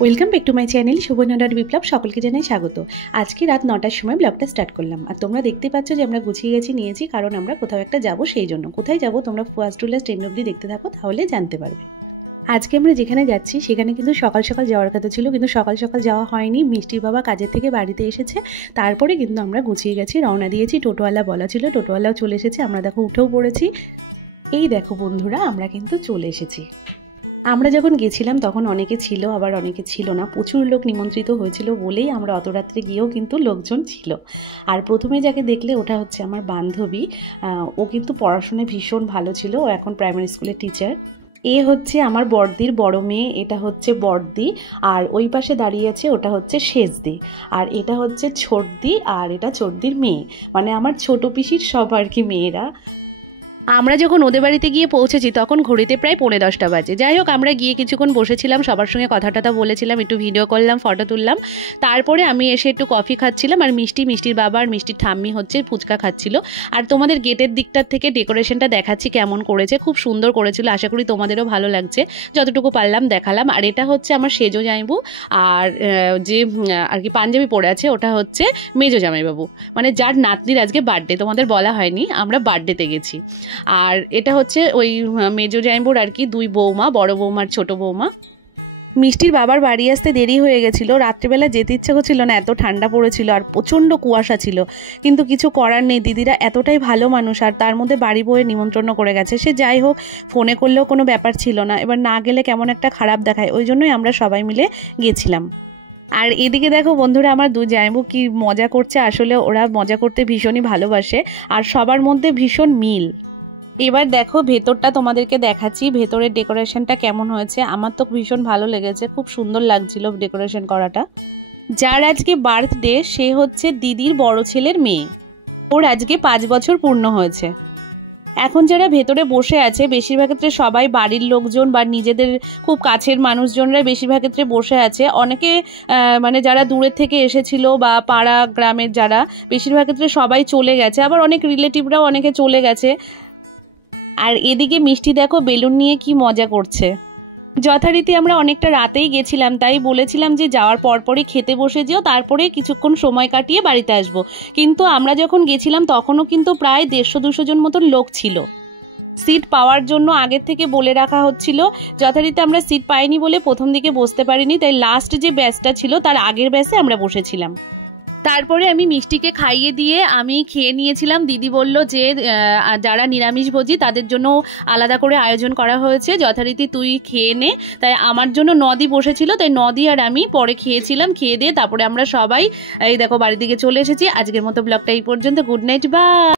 Welcome back to my channel শুভনডার বিপ্লব। সকলকে জানাই স্বাগত। আজকে রাত 9টার সময় ব্লগটা স্টার্ট করলাম। আর তোমরা দেখতে পাচ্ছ যে আমরা গুছিয়ে নিয়েছি, কারণ আমরা কোথাও একটা যাবো, সেই জন্য। কোথায় যাবো তোমরা ফার্স্ট টু লাস্ট এন্ড অবধি দেখতে থাকো, তাহলে জানতে পারবে। আজকে আমরা যেখানে যাচ্ছি সেখানে কিন্তু সকাল সকাল যাওয়ার কথা ছিল, কিন্তু সকাল সকাল যাওয়া হয়নি। মিষ্টির বাবা কাজের থেকে বাড়িতে এসেছে, তারপরে কিন্তু আমরা গুছিয়ে গেছি, রওনা দিয়েছি। টোটোওয়ালা বলা ছিল, টোটোওয়ালাও চলে এসেছে। আমরা দেখো উঠেও পড়েছি। এই দেখো বন্ধুরা, আমরা কিন্তু চলে এসেছি। আমরা যখন গেছিলাম তখন অনেকে ছিল, আবার অনেকে ছিল না। প্রচুর লোক নিমন্ত্রিত হয়েছিল বলেই আমরা অত রাত্রে গিয়েও কিন্তু লোকজন ছিল। আর প্রথমে যাকে দেখলে ওটা হচ্ছে আমার বান্ধবী। ও কিন্তু পড়াশোনায় ভীষণ ভালো ছিল, ও এখন প্রাইমারি স্কুলের টিচার। এ হচ্ছে আমার বড়দির বড় মেয়ে, এটা হচ্ছে বড়দি। আর ওই পাশে দাঁড়িয়ে আছে, ওটা হচ্ছে শেষদি। আর এটা হচ্ছে ছোটদি, আর এটা ছোটদির মেয়ে, মানে আমার ছোট পিসির সব আর কি মেয়েরা। আমরা যখন ওদের বাড়িতে গিয়ে পৌঁছেছি তখন ঘড়িতে প্রায় 10:45 বাজে। যাই হোক, আমরা গিয়ে কিছুক্ষণ বসেছিলাম, সবার সঙ্গে কথা টথা বলেছিলাম, একটু ভিডিও করলাম, ফটো তুললাম। তারপরে আমি এসে একটু কফি খাচ্ছিলাম, আর মিষ্টির বাবা আর মিষ্টির ঠাম্মি হচ্ছে ফুচকা খাচ্ছিল। আর তোমাদের গেটের দিকটার থেকে ডেকোরেশনটা দেখাচ্ছি কেমন করেছে, খুব সুন্দর করেছিল। আশা করি তোমাদেরও ভালো লাগছে, যতটুকু পারলাম দেখালাম। আর এটা হচ্ছে আমার সেজো জামাইবু, আর যে আর কি পাঞ্জাবি পরে আছে ওটা হচ্ছে মেজো জামাইবাবু, মানে যার নাতনির আজকে বার্থডে। তোমাদের বলা হয়নি, আমরা বার্থডেতে গেছি। আর এটা হচ্ছে ওই মেজো জামাইবুর আর কি দুই বৌমা, বড় বৌমার ছোট বৌমা। মিষ্টির বাবার বাড়ি আসতে দেরি হয়ে গেছিলো, রাত্রিবেলা যেতে ইচ্ছে করছিল না, এত ঠান্ডা পড়েছিল আর প্রচণ্ড কুয়াশা ছিল। কিন্তু কিছু করার নেই, দিদিরা এতটাই ভালো মানুষ, আর তার মধ্যে বাড়ি বয়ে নিমন্ত্রণ করে গেছে। সে যাই হোক, ফোনে করলেও কোনো ব্যাপার ছিল না, এবার না গেলে কেমন একটা খারাপ দেখায়, ওই জন্যই আমরা সবাই মিলে গেছিলাম। আর এদিকে দেখো বন্ধুরা, আমার দু জামাইবু কি মজা করছে। আসলে ওরা মজা করতে ভীষণই ভালোবাসে, আর সবার মধ্যে ভীষণ মিল। এবার দেখো ভেতরটা তোমাদেরকে দেখাচ্ছি, ভেতরের ডেকোরেশনটা কেমন হয়েছে। আমার তো ভীষণ ভালো লেগেছে, খুব সুন্দর লাগছিল ডেকোরেশন করাটা। যার আজকে বার্থডে সে হচ্ছে দিদির বড় ছেলের মেয়ে, ওর আজকে 5 বছর পূর্ণ হয়েছে। এখন যারা ভেতরে বসে আছে বেশিরভাগ ক্ষেত্রে সবাই বাড়ির লোকজন বা নিজেদের খুব কাছের মানুষজনরা বেশিরভাগ ক্ষেত্রে বসে আছে। অনেকে মানে যারা দূরের থেকে এসেছিল বা পাড়া গ্রামের যারা, বেশিরভাগ ক্ষেত্রে সবাই চলে গেছে, আবার অনেক রিলেটিভরাও অনেকে চলে গেছে। আর এদিকে মিষ্টি দেখো বেলুন নিয়ে কি মজা করছে। যথারীতি আমরা অনেকটা রাতেই গেছিলাম, তাই বলেছিলাম যে যাওয়ার পরপরই খেতে বসে যেও, তারপরে কিছুক্ষণ সময় কাটিয়ে বাড়িতে আসবো। কিন্তু আমরা যখন গেছিলাম তখনও কিন্তু প্রায় 150-200 জন মতন লোক ছিল। সিট পাওয়ার জন্য আগের থেকে বলে রাখা হচ্ছিল, যথারীতি আমরা সিট পাইনি বলে প্রথম দিকে বসতে পারিনি, তাই লাস্ট যে ব্যাচটা ছিল তার আগের ব্যাচে আমরা বসেছিলাম। তারপরে আমি মিষ্টিকে খাইয়ে দিয়ে আমি খেয়ে নিয়েছিলাম। দিদি বলল যে যারা নিরামিষভোজী তাদের জন্য আলাদা করে আয়োজন করা হয়েছে, যথারীতি তুই খেয়ে নে। তাই আমার জন্য নদি বসেছিল, তাই নদি আর আমি পরে খেয়েছিলাম। খেয়ে দিয়ে তারপরে আমরা সবাই এই দেখো বাড়ির দিকে চলে এসেছি। আজকের মতো ব্লগটা এই পর্যন্ত। Good night, by.